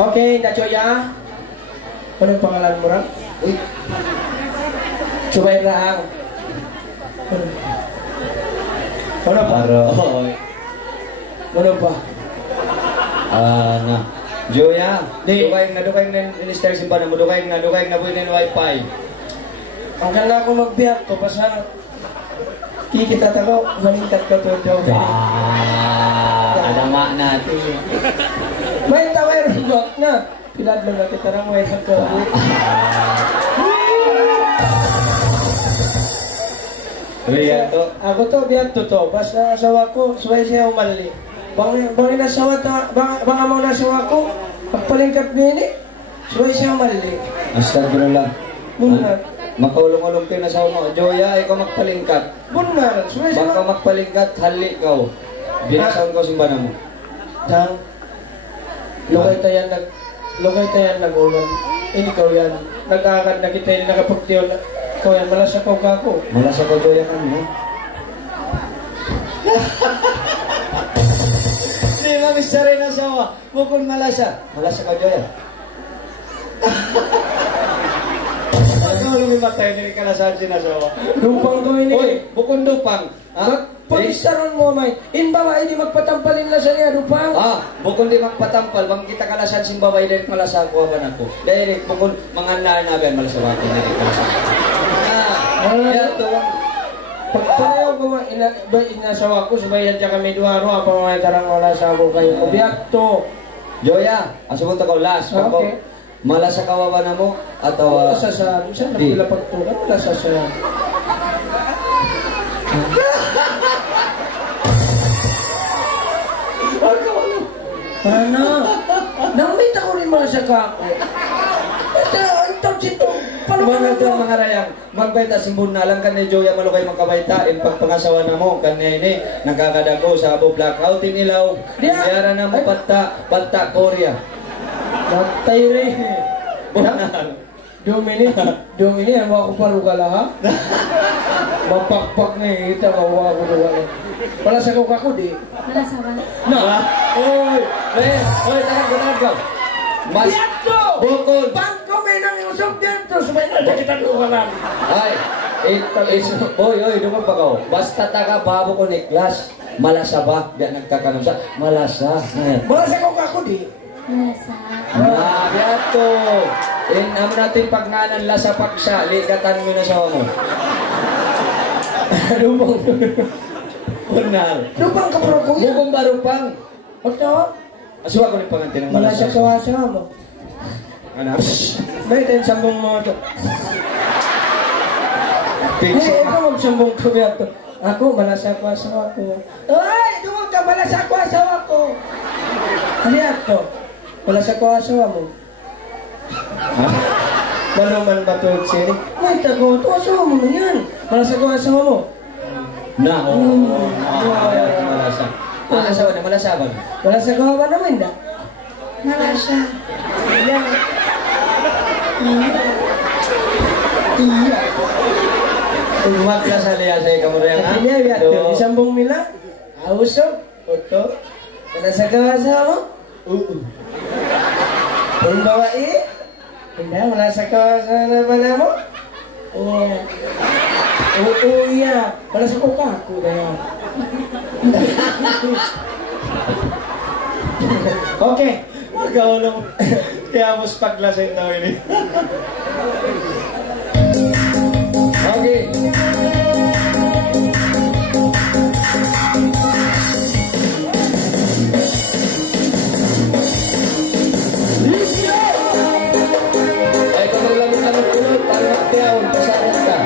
Okay, Nachoya. Anong pangalan mo rin? Uy. Subay lang. Ano ba? Aroy. Ano ba? Na. Joya, dukay na minister simbahan mo, dukay na buhay na wifi. Ang ganda ko magbiyak to, basta kikita ko, malingkat ko to daw. Adama natin. May taway rin na. Pilad mo na kita na mo ay hagkaw. Ako to, biyak to. Basta asawa ko, suway siya umali. Bangin asawa, banga mo na asawa ko, pagpalingkat bini, suway siya umali. Astagfirullah. Bunad. Makaulong-ulong kayo na sa mo. Joya, ikaw magpalingkat. Bunad. Suway siya. Baka magpalingkat, hali ikaw. Binasaon ko simbahan mo. Tang, lokay tayan nag-ulan. Ikaw yan. Nag-aagad na kita yung nakapagtiyon. Ikaw yan, malasapaw ka ako. Malasapaw, Joya, ka mo. Hindi, mamisa rin asawa. Bukod malasa. Malasa ka, Joya. Ano lumimatay, hindi ka nasahan sinasawa. Dupang ko ini. Uy, bukod dupang. Pag-isaron mo, may. Inbawa, hindi magpatampalin na sa niya, dupang. Bukod di magpatampal, bang kita kalasan simbabay, direct malasa ko ba na ko. Direct, bukod mga naanabihan, malasa ba ko, direct malasa. Pagpareho ko, inasawa ko, subayan siya kami duwaro, apa mga tarang wala sa ako kayo. Ubiyak to. Joya, asubot ako last. Okay. Malasa kawawa na mo, atawa. Malasa sa, saan na pila pagtulan, malasa sa. Ano? Namit ako rin malasa ka ako. Ang tawsito. Mga ito mga rayang, magbaita simbun na lang kan ni Joya malukay magkabaita, pagpangasawa na mo, kan ni nakakadako sa abo blackout, inilaw, mayara na mo patta Korea. Natay rin. Domini, ang ako parugala ha? Mapakpak na eh, ito ang ako duwala. Wala sa kong kako di? Wala sa ba? Oy, taga ka. Mas, bukod. Bangko may nang usok dito, sabay na kita duwala. Ay, oy, duman pa ko. Basta taga babo ko ni Klas, malasa ba? Diyan nagkakanam sa, malasa. Malasa kong kako di? Malasa. Biyato. Amo natin pagnanan lasa paksa, ligatan mo na sa mo. Lupang. Benar. Lupang ka bro ko yan. Bukong barupang. Pagtawa? Asuwa ko ni pangantin ng malasa kawasa mo. Ano? May tayo sambong mo ito. Hindi, ikaw magsambong ko biyato. Ako, malasa kawasa ako. Ay, doon ka, malasa kawasa ako. Ano yan to? Malasa kawasa mo. Ha? Maluman ba ito, Siri? May tago, ito asawa mo na yan. Malasa ko asawa mo. Malasa. Asawa na, malasa ba? Malasa ko ba naman, da? Malasa. Iya. Umat ka sa liya sa ikaw mo rin, ha? Iya, biyato. Isambong mila. Ausog. Oto. Malasa ko asawa mo? Kung bawain? Hindi, malasa ko asawa na mo? Oo, iya. Malasa ko ka ako na yan. Okay. Magkaulong. Kaya mas paglasin na ini. Okay. Ay, kung lang ulot, para magtiyaw, pasaran ka.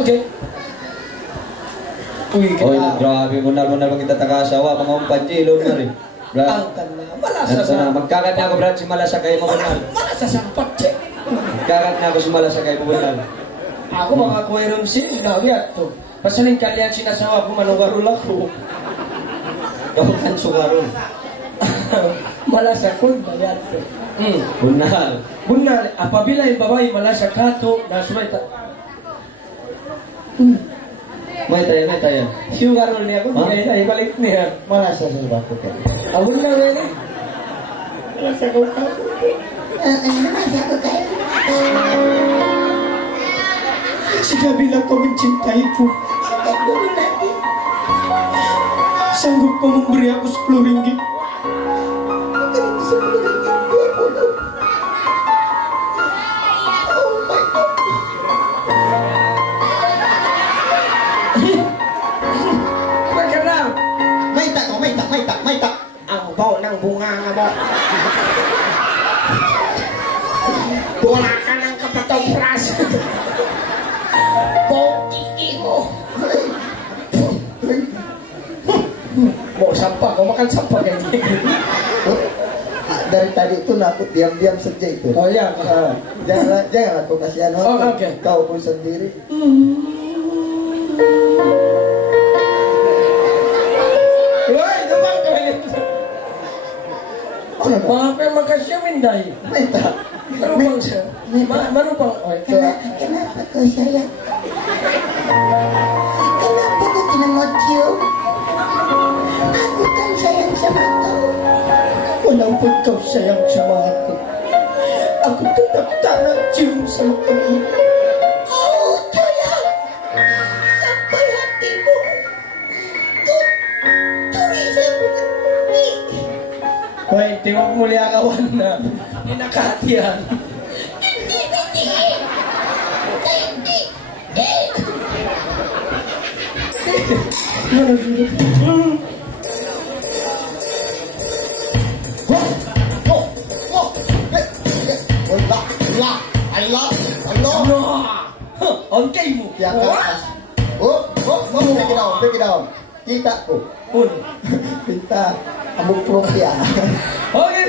Okay. Uy, grabe, muna kita tagasawa, mga umpanjilo na rin. Ang kana, malasa Magkakat na ako, Brad, si Malasa kayo mo, Brad. Malasa sa patse. Karat na ako sumala sa kay Pupunal. Ako mga kuwairon na lihat to. Pasaling kalian sinasawa ko manugarul ako. Kau kan sugarol. Malasakol lihat to. Bunal. Bunal, apabila yung babae malasakato na sumay May tayo. Sugarol niya ako, hindi na ibalik niya. Malasa sa bako ka. Awon na rin eh. Malasakol kayo. Sinabi lang ko mencintai ko. Sanggup pa memberi aku 10 ringgit. Magkaraw. May tak. Ang bau ng bunga nga ba? Wala ka ng kapatong pras. Bau iki mo. Mau sampah, kau makan sampah kan? Dari tadi itu aku diam-diam saja itu. Oh ya, Jangan aku kasihan. Oh, oke. Kau pun sendiri. Woi, teman kalian. Maaf ya, makasih Mindai. Minta. Marupang siya. Marupang. Oh, ito. Kenapa kau sayang? Kenapa kau tidak mau cium? Aku kan sayang sama kau. Walaupun kau sayang sama aku tetap tak nak cium sama kamu. Oh, sayang. Sampai hatimu. Kau curi saya punya ini. Woi, tengok mulia kawan na. Ini nakahatian. Allah. On kamu. Ya kan. Take it down. Kita ko. Pun. Kita amuk rupiah. Oke.